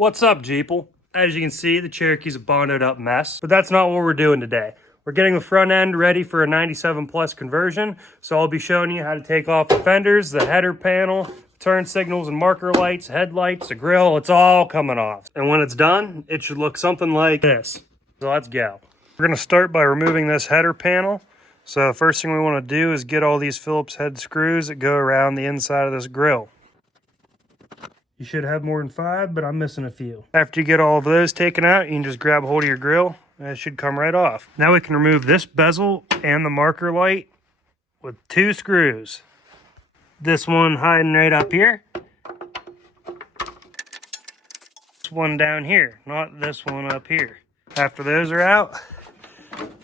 What's up, Jeeple? As you can see, the Cherokee's a bonded up mess, but that's not what we're doing today. We're getting the front end ready for a 97 plus conversion, so I'll be showing you how to take off the fenders, the header panel, turn signals and marker lights, headlights, the grill. It's all coming off. And when it's done, it should look something like this. So let's go. We're gonna start by removing this header panel. So the first thing we wanna do is get all these Phillips head screws that go around the inside of this grill. You should have more than 5, but I'm missing a few. After you get all of those taken out, you can just grab a hold of your grill and it should come right off. Now we can remove this bezel and the marker light with 2 screws. This one hiding right up here. This one down here, not this one up here. After those are out,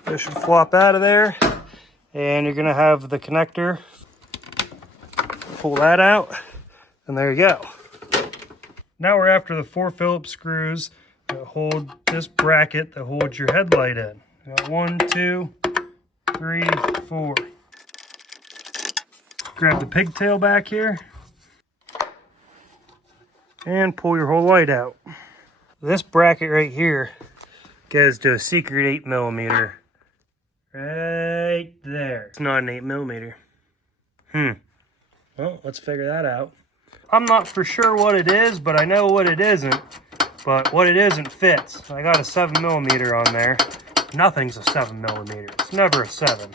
they should flop out of there. And you're gonna have the connector. Pull that out, and there you go. Now we're after the 4 Phillips screws that hold this bracket that holds your headlight in. You got 1, 2, 3, 4. Grab the pigtail back here and pull your whole light out. This bracket right here goes to a secret 8mm. Right there. It's not an 8mm. Well, let's figure that out. I'm not for sure what it is, but I know what it isn't. But what it isn't fits. I got a 7mm on there. Nothing's a 7mm. It's never a 7.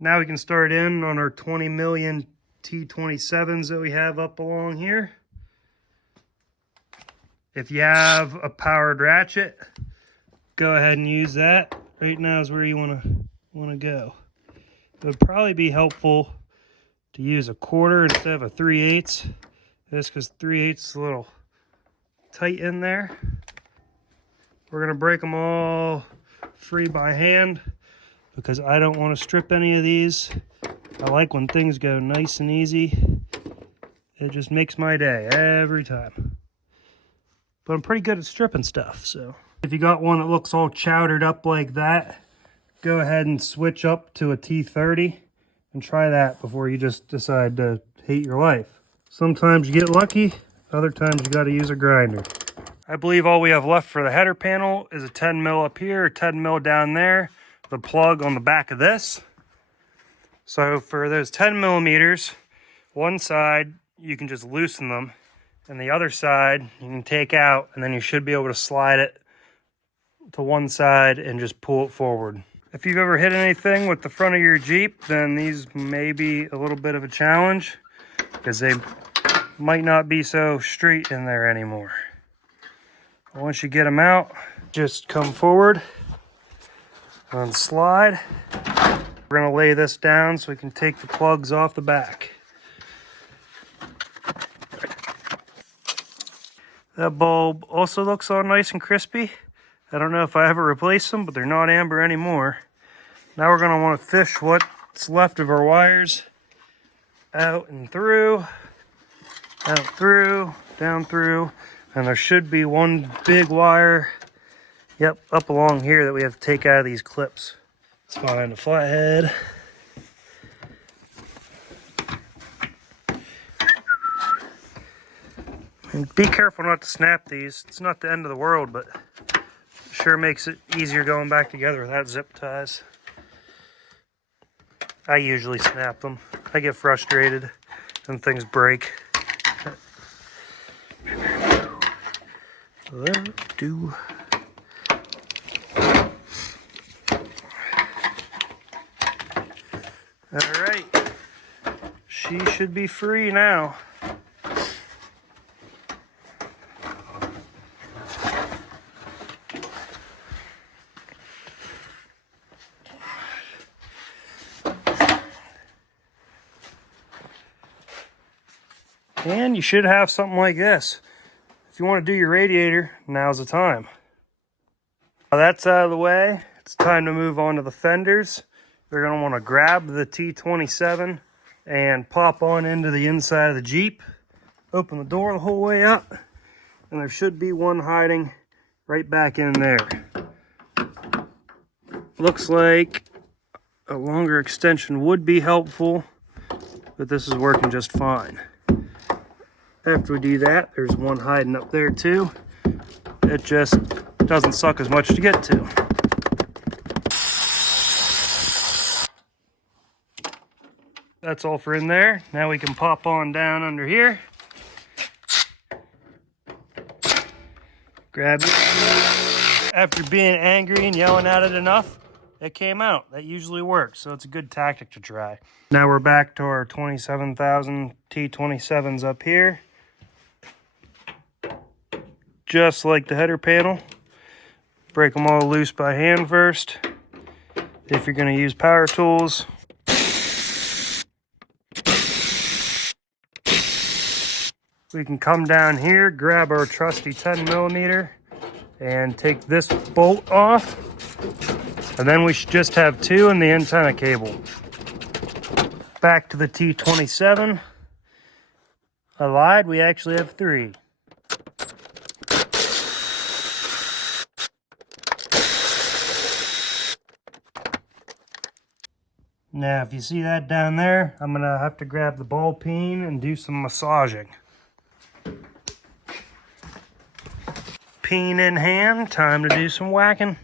Now we can start in on our 20 million T27s that we have up along here. If you have a powered ratchet, go ahead and use that. Right now is where you want to go. It would probably be helpful to use a 1/4 instead of a 3/8. Just because 3/8 is a little tight in there. We're going to break them all free by hand because I don't want to strip any of these. I like when things go nice and easy. It just makes my day every time. But I'm pretty good at stripping stuff, so. If you got one that looks all chowdered up like that, go ahead and switch up to a T30 and try that before you just decide to hate your life. Sometimes you get lucky, other times you got to use a grinder. I believe all we have left for the header panel is a 10mm up here, a 10mm down there, the plug on the back of this. So for those 10mm, one side you can just loosen them, and the other side you can take out, and then you should be able to slide it to one side and just pull it forward. If you've ever hit anything with the front of your Jeep, then these may be a little bit of a challenge because they might not be so straight in there anymore. Once you get them out, just come forward and slide. We're going to lay this down so we can take the plugs off the back. That bulb also looks all nice and crispy. I don't know if I ever replaced them, but they're not amber anymore. Now we're going to want to fish what's left of our wires out and through, out through, down through, and there should be one big wire, up along here that we have to take out of these clips. Let's find a flathead. And be careful not to snap these. It's not the end of the world, but sure makes it easier going back together without zip ties. I usually snap them. I get frustrated and things break. That'll do. All right, she should be free now. And you should have something like this. If you want to do your radiator, now's the time. Now that's out of the way, it's time to move on to the fenders. You're going to want to grab the T27 and pop on into the inside of the Jeep. Open the door the whole way up, and there should be one hiding right back in there. Looks like a longer extension would be helpful, but this is working just fine. After we do that, there's one hiding up there too. It just doesn't suck as much to get to. That's all for in there. Now we can pop on down under here. Grab it. After being angry and yelling at it enough, it came out. That usually works, so it's a good tactic to try. Now we're back to our 27,000 T27s up here. Just like the header panel. Break them all loose by hand first. If you're going to use power tools. We can come down here, grab our trusty 10mm, and take this bolt off. And then we should just have two in the antenna cable. Back to the T27. I lied, we actually have three. Now, if you see that down there, I'm gonna have to grab the ball peen and do some massaging. Peen in hand, time to do some whacking.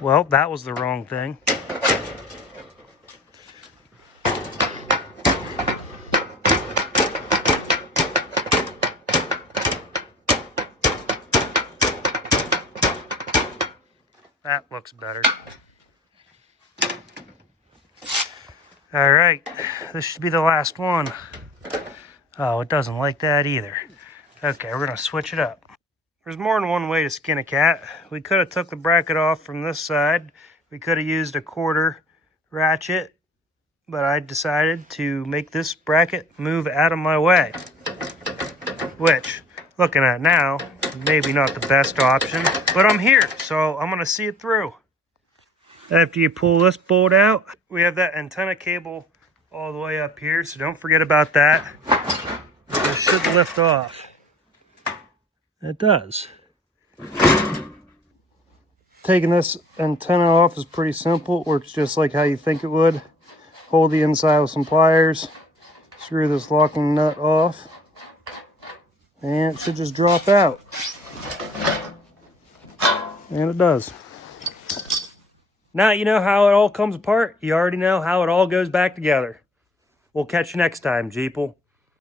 Well, that was the wrong thing. That looks better. All right, this should be the last one. Oh, it doesn't like that either. Okay, we're gonna switch it up. There's more than one way to skin a cat. We could have took the bracket off from this side. We could have used a quarter ratchet, but I decided to make this bracket move out of my way. Which, looking at now, maybe not the best option, but I'm here, so I'm gonna see it through. After you pull this bolt out, we have that antenna cable all the way up here, so don't forget about that. It should lift off. It does. Taking this antenna off is pretty simple. It works just like how you think it would. Hold the inside with some pliers, screw this locking nut off, and it should just drop out. And it does. Now you know how it all comes apart. You already know how it all goes back together. We'll catch you next time, Jeeple.